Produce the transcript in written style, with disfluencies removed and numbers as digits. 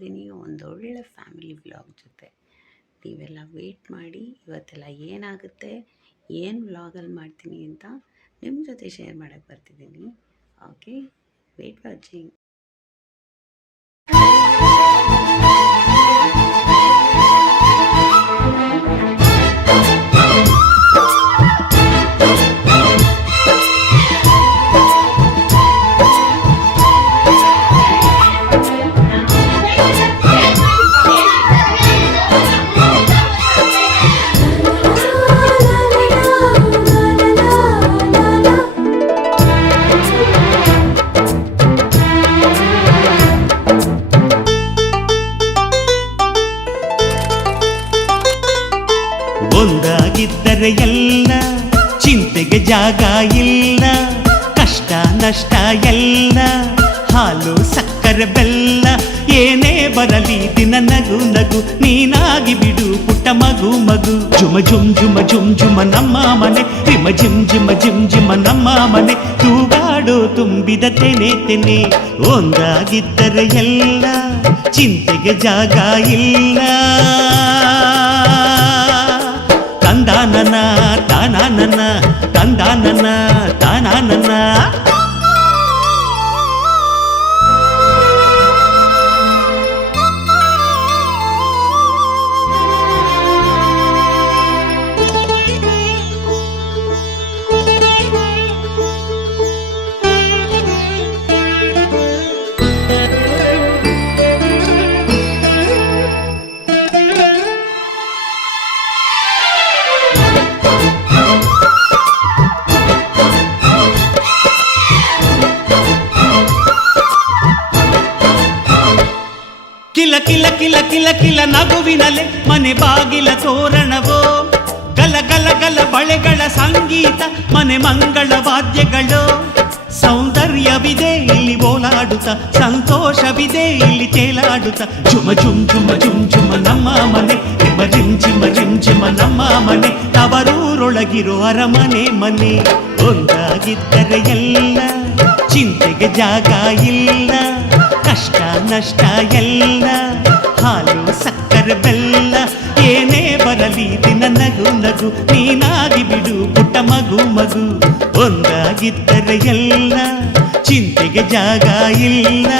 ಇದ್ದೀನಿ ಒಂದೊಳ್ಳೆ family vlog ಜೊತೆ. ನೀವೆಲ್ಲ ವೆಯ್ಟ್ ಮಾಡಿ, ಇವತ್ತೆಲ್ಲ ಏನಾಗುತ್ತೆ, ಏನು ವ್ಲಾಗಲ್ಲಿ ಮಾಡ್ತೀನಿ ಅಂತ ನಿಮ್ಮ ಜೊತೆ ಶೇರ್ ಮಾಡೋಕ್ಕೆ ಬರ್ತಿದ್ದೀನಿ. Okay, wait watching. ಒಂದಾಗಿದ್ದರೆ ಎಲ್ಲ ಚಿಂತೆಗೆ ಜಾಗ ಇಲ್ಲ, ಕಷ್ಟ ನಷ್ಟ ಎಲ್ಲ ಹಾಲು ಸಕ್ಕರೆ ಬೆಲ್ಲ ಏನೇ ಬರಲಿ ದಿನ ನಗು ನಗು ನೀನಾಗಿ ಬಿಡು ಪುಟ್ಟ ಮಗು ಮಗು. ಜುಮ ಜುಮ್ ಜುಮ ಜುಮ್ ಜುಮ ನಮ್ಮ ಮನೆ, ರಿಮ ಜಿಮ್ ಜಿಮ ಜಿಮ್ ಜಿಮ ನಮ್ಮ ಮನೆ, ತೂಗಾಡೋ ತುಂಬಿದ ತೆನೆ ತೆನೆ. ಒಂದಾಗಿದ್ದರೆ ಎಲ್ಲ ಚಿಂತೆಗೆ ಜಾಗ ಇಲ್ಲ. ತಂದಾನನ ತಾನಾನನ ತಂದಾನನ ತಾನಾನನ. ಕಿಲ ಕಿಲ ಕಿಲ ಕಿಲ ಕಿಲ ನಗುವಿನಲೆ ಮನೆ ಬಾಗಿಲ ತೋರಣವೋ, ಗಲ ಗಲ ಗಲ ಬಳೆಗಳ ಸಂಗೀತ ಮನೆ ಮಂಗಳ ವಾದ್ಯಗಳು. ಸೌಂದರ್ಯವಿದೆ ಇಲ್ಲಿ ಓಲಾಡುತ್ತ, ಸಂತೋಷವಿದೆ ಇಲ್ಲಿ ತೇಲಾಡುತ್ತ. ಜುಮ ಜುಮ್ ಜುಮ ಜುಮ್ ಜುಮ ನಮ್ಮ ಮನೆ, ರಿಮ ರಿಮ್ ಜಿಮ ರಿಮ್ ಜಿಮ ನಮ್ಮ ಮನೆ, ತವರೂರೊಳಗಿರೋ ಅರಮನೆ ಮನೆ. ಒಂದಾಗಿದ್ದರೆ ಎಲ್ಲ ಚಿಂತೆಗೆ ಜಾಗ ಇಲ್ಲ, ಕಷ್ಟ ನಷ್ಟ ಎಲ್ಲ ಹಾಲು ಸಕ್ಕರೆ ಬೆಲ್ಲ ಏನೇ ಬರಲಿ ದಿನ ನಗು ನಗು ನೀನಾಗಿ ಬಿಡು ಪುಟ್ಟ ಮಗು ಮಗು. ಒಂದಾಗಿದ್ದರೆ ಎಲ್ಲ ಚಿಂತೆಗೆ ಜಾಗ ಇಲ್ಲ.